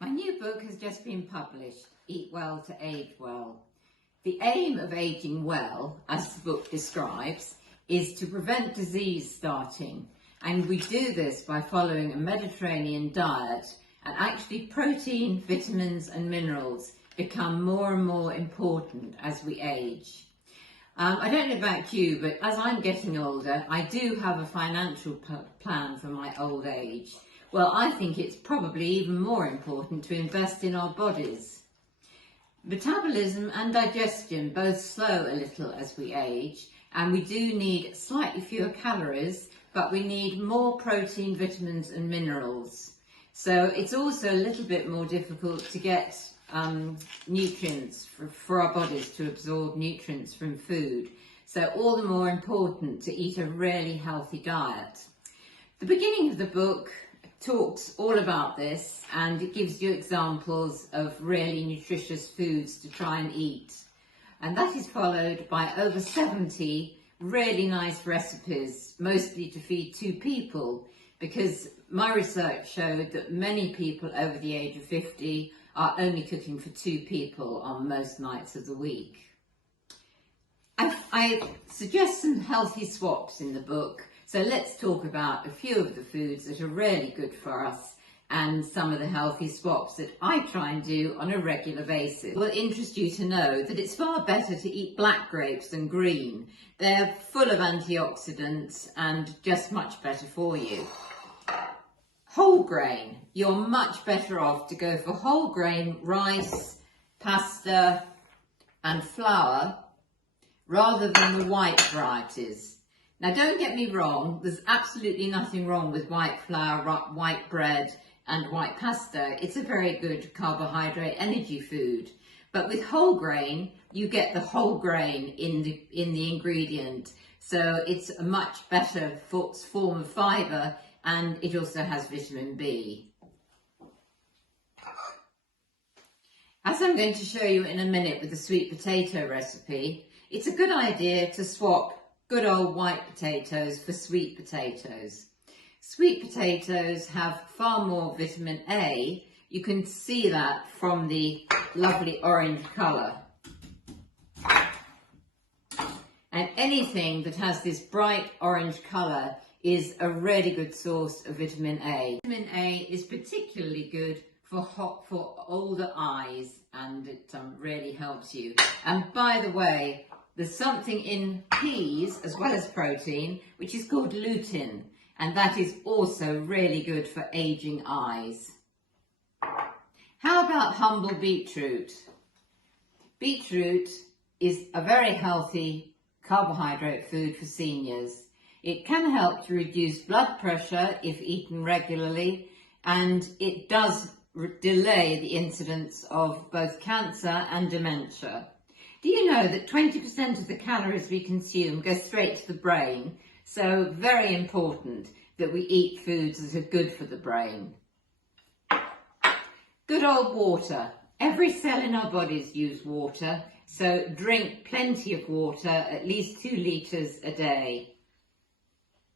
My new book has just been published, Eat Well to Age Well. The aim of aging well, as the book describes, is to prevent disease starting, and we do this by following a Mediterranean diet, and actually protein, vitamins and minerals become more and more important as we age. I don't know about you, but as I'm getting older, I do have a financial plan for my old age. Well, I think it's probably even more important to invest in our bodies. Metabolism and digestion both slow a little as we age, and we do need slightly fewer calories, but we need more protein, vitamins and minerals. So it's also a little bit more difficult to get nutrients for our bodies to absorb nutrients from food. So all the more important to eat a really healthy diet. The beginning of the book talks all about this, and it gives you examples of really nutritious foods to try and eat. And that is followed by over 70 really nice recipes, mostly to feed 2 people, because my research showed that many people over the age of 50 are only cooking for 2 people on most nights of the week. I suggest some healthy swaps in the book, so let's talk about a few of the foods that are really good for us and some of the healthy swaps that I try and do on a regular basis. It will interest you to know that it's far better to eat black grapes than green. They're full of antioxidants and just much better for you. Whole grain, you're much better off to go for whole grain rice, pasta and flour rather than the white varieties. Now don't get me wrong, there's absolutely nothing wrong with white flour, white bread and white pasta. It's a very good carbohydrate energy food. But with whole grain, you get the whole grain in the ingredient. So it's a much better form of fibre, and it also has vitamin B. As I'm going to show you in a minute with the sweet potato recipe, it's a good idea to swap good old white potatoes for sweet potatoes. Sweet potatoes have far more vitamin A. You can see that from the lovely orange colour. And anything that has this bright orange colour is a really good source of vitamin A. Vitamin A is particularly good for older eyes, and it really helps you. And by the way, there's something in peas as well as protein which is called lutein, and that is also really good for aging eyes. How about humble beetroot? Beetroot is a very healthy carbohydrate food for seniors. It can help to reduce blood pressure if eaten regularly, and it does delay the incidence of both cancer and dementia. Do you know that 20% of the calories we consume go straight to the brain? So very important that we eat foods that are good for the brain. Good old water. Every cell in our bodies uses water, so drink plenty of water, at least 2 litres a day.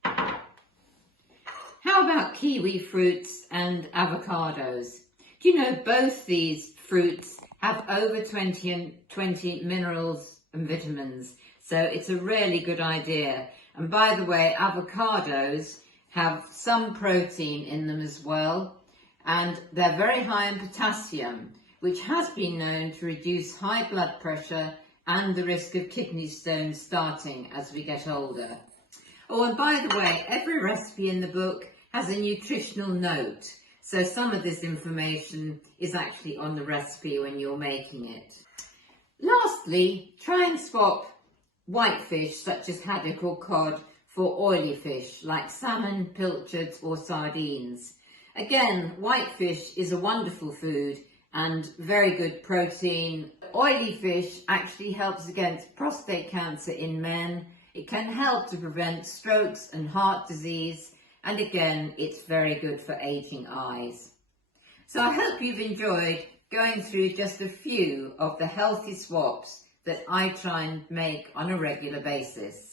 How about kiwi fruits and avocados? Do you know both these fruits have over 20 minerals and vitamins, so it's a really good idea. And by the way, avocados have some protein in them as well, and they're very high in potassium, which has been known to reduce high blood pressure and the risk of kidney stones starting as we get older. Oh, and by the way, every recipe in the book has a nutritional note, so some of this information is actually on the recipe when you're making it. Lastly, try and swap white fish such as haddock or cod for oily fish like salmon, pilchards or sardines. Again, white fish is a wonderful food and very good protein. Oily fish actually helps against prostate cancer in men. It can help to prevent strokes and heart disease, and again, it's very good for aging eyes. So I hope you've enjoyed going through just a few of the healthy swaps that I try and make on a regular basis.